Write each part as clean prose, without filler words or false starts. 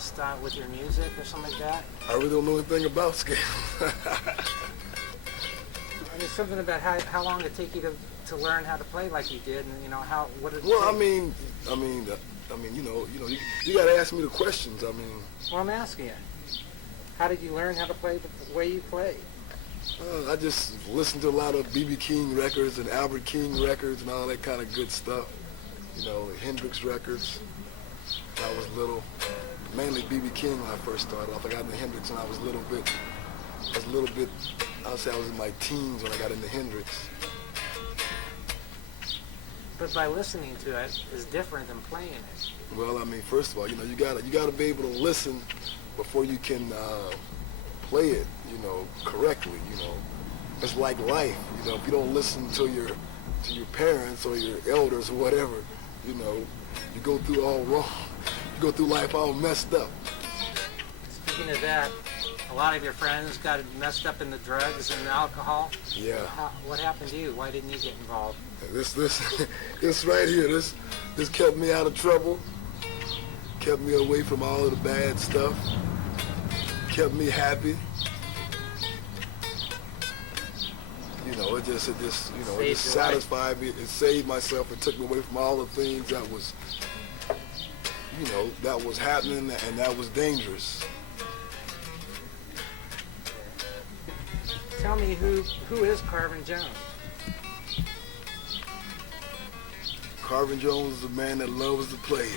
past with your music or something like that? I really don't know anything about skating. I mean, something about how long it take you to learn how to play like you did, and what did it Well, take? you got to ask me the questions. Well, I'm asking you, how did you learn how to play the way you play? I just listened to a lot of B.B. King records and Albert King records and all that kind of good stuff. Hendrix records when I was little. Mainly B.B. King when I first started off. I got into Hendrix when I was a little bit, I would say I was in my teens when I got into Hendrix. But by listening to it is different than playing it. Well, first of all, you gotta be able to listen before you can play it, correctly. It's like life. If you don't listen to your parents or your elders or whatever, you go through all wrong. You go through life all messed up. Speaking of that, a lot of your friends got messed up in the drugs and alcohol. Yeah. What happened to you? Why didn't you get involved? This right here, this kept me out of trouble, kept me away from all of the bad stuff, kept me happy. It just satisfied me. It saved myself. It took me away from all the things that was, that was happening and that was dangerous. Tell me who is Carvin Jones? Carvin Jones is a man that loves to play.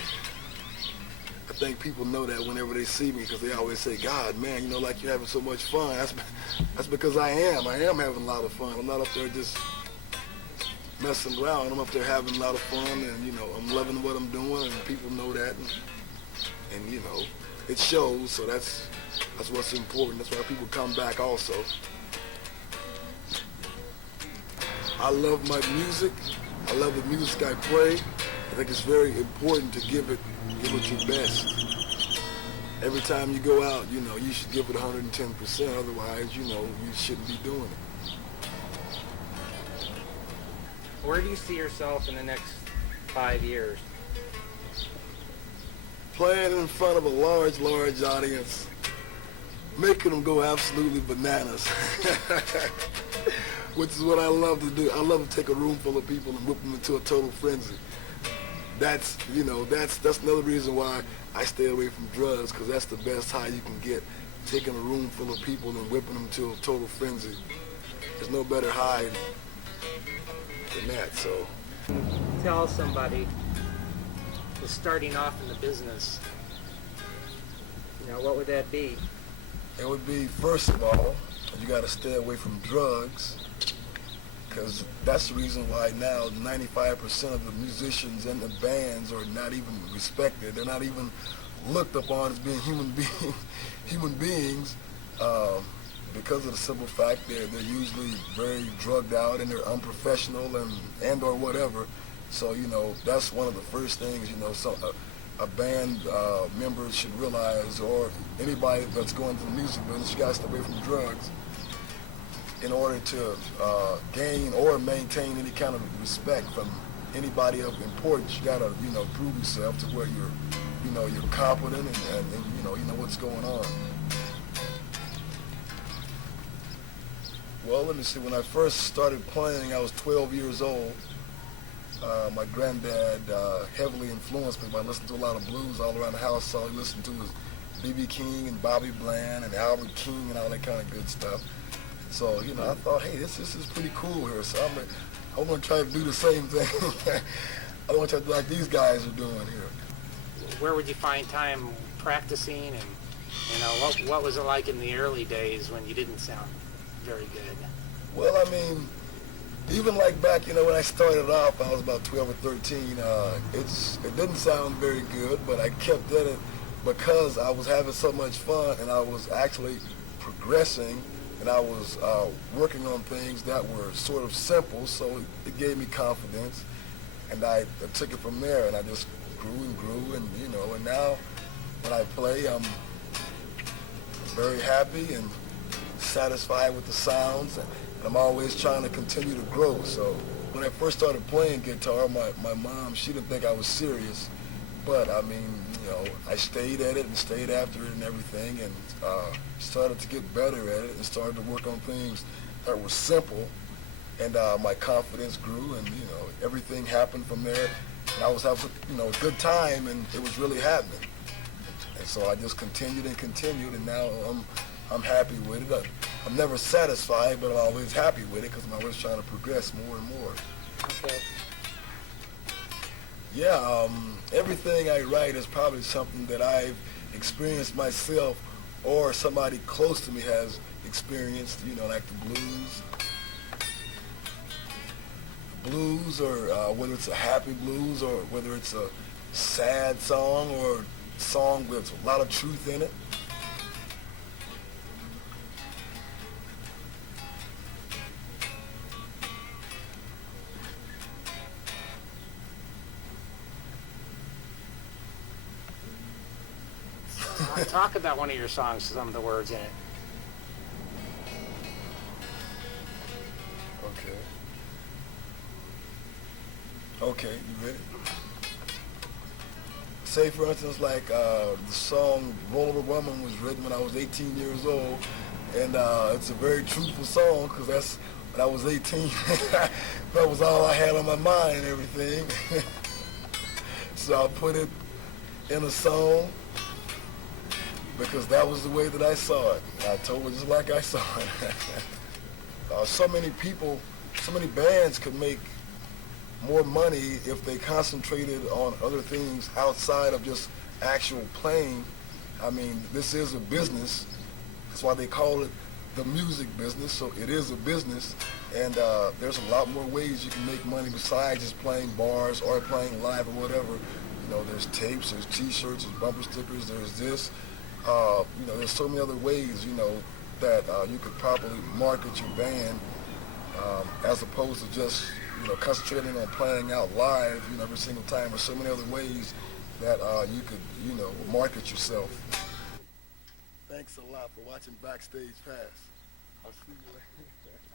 I think people know that whenever they see me, because they always say, God, man, like you're having so much fun. That's because I am. I am having a lot of fun. I'm not up there just messing around. I'm up there having a lot of fun, and, I'm loving what I'm doing, and people know that. And it shows, so that's what's important. That's why people come back also. I love my music. I love the music I play. I think it's very important to give it your best. Every time you go out, you should give it 110%. Otherwise, you shouldn't be doing it. Where do you see yourself in the next 5 years? Playing in front of a large audience, making them go absolutely bananas. Which is what I love to do. I love to take a room full of people and whip them into a total frenzy. That's another reason why I stay away from drugs, because that's the best high you can get. Taking a room full of people and whipping them to a total frenzy. There's no better high than that, so. Tell somebody who's starting off in the business, what would that be? It would be, first of all, you got to stay away from drugs, because that's the reason why now 95% of the musicians and the bands are not even respected. They're not even looked upon as being human beings, because of the simple fact they're usually very drugged out and they're unprofessional and or whatever. So that's one of the first things a band member should realize, or anybody that's going to the music business. You got to stay away from drugs in order to gain or maintain any kind of respect from anybody of importance. You gotta, prove yourself to where you're competent and you know what's going on. Well, let me see. When I first started playing, I was 12 years old. My granddad heavily influenced me by listening to a lot of blues all around the house. So he listened to was B.B. King and Bobby Bland and Albert King and all that kind of good stuff. So, I thought, hey, this is pretty cool here. So I'm going to try to do the same thing. I want to try to do like these guys are doing here. Where would you find time practicing, and what was it like in the early days when you didn't sound very good? Well, even like back, when I started off, I was about 12 or 13. It didn't sound very good, but I kept at it because I was having so much fun, and I was actually progressing. And I was working on things that were sort of simple, so it gave me confidence. And I took it from there, and I just grew and grew, and and now when I play, I'm very happy and satisfied with the sounds, and I'm always trying to continue to grow. So when I first started playing guitar, my mom, she didn't think I was serious, but you know, I stayed at it and stayed after it and everything, and started to get better at it and started to work on things that were simple, and my confidence grew, and you know, everything happened from there. And I was having, you know, a good time, and it was really happening. And so I just continued and continued, and now I'm happy with it. I'm never satisfied, but I'm always happy with it because I'm always trying to progress more and more. Okay. Yeah, everything I write is probably something that I've experienced myself or somebody close to me has experienced, you know, like the blues, or whether it's a happy blues or whether it's a sad song or a song with a lot of truth in it. Talk about one of your songs, some of the words in it. Okay, you ready? Say, for instance, like the song Roll Over Woman was written when I was 18 years old, and it's a very truthful song because that's when I was 18. That was all I had on my mind and everything. So I put it in a song because that was the way that I saw it. I told it just like I saw it. So many people, so many bands could make more money if they concentrated on other things outside of just actual playing. I mean, this is a business. That's why they call it the music business. So it is a business, and there's a lot more ways you can make money besides just playing bars or playing live or whatever. You know, there's tapes, there's T-shirts, there's bumper stickers, there's this. You know, there's so many other ways, you know, that you could properly market your band as opposed to just, you know, concentrating on playing out live, you know, every single time. There's so many other ways that you could, you know, market yourself. Thanks a lot for watching Backstage Pass. I'll see you later.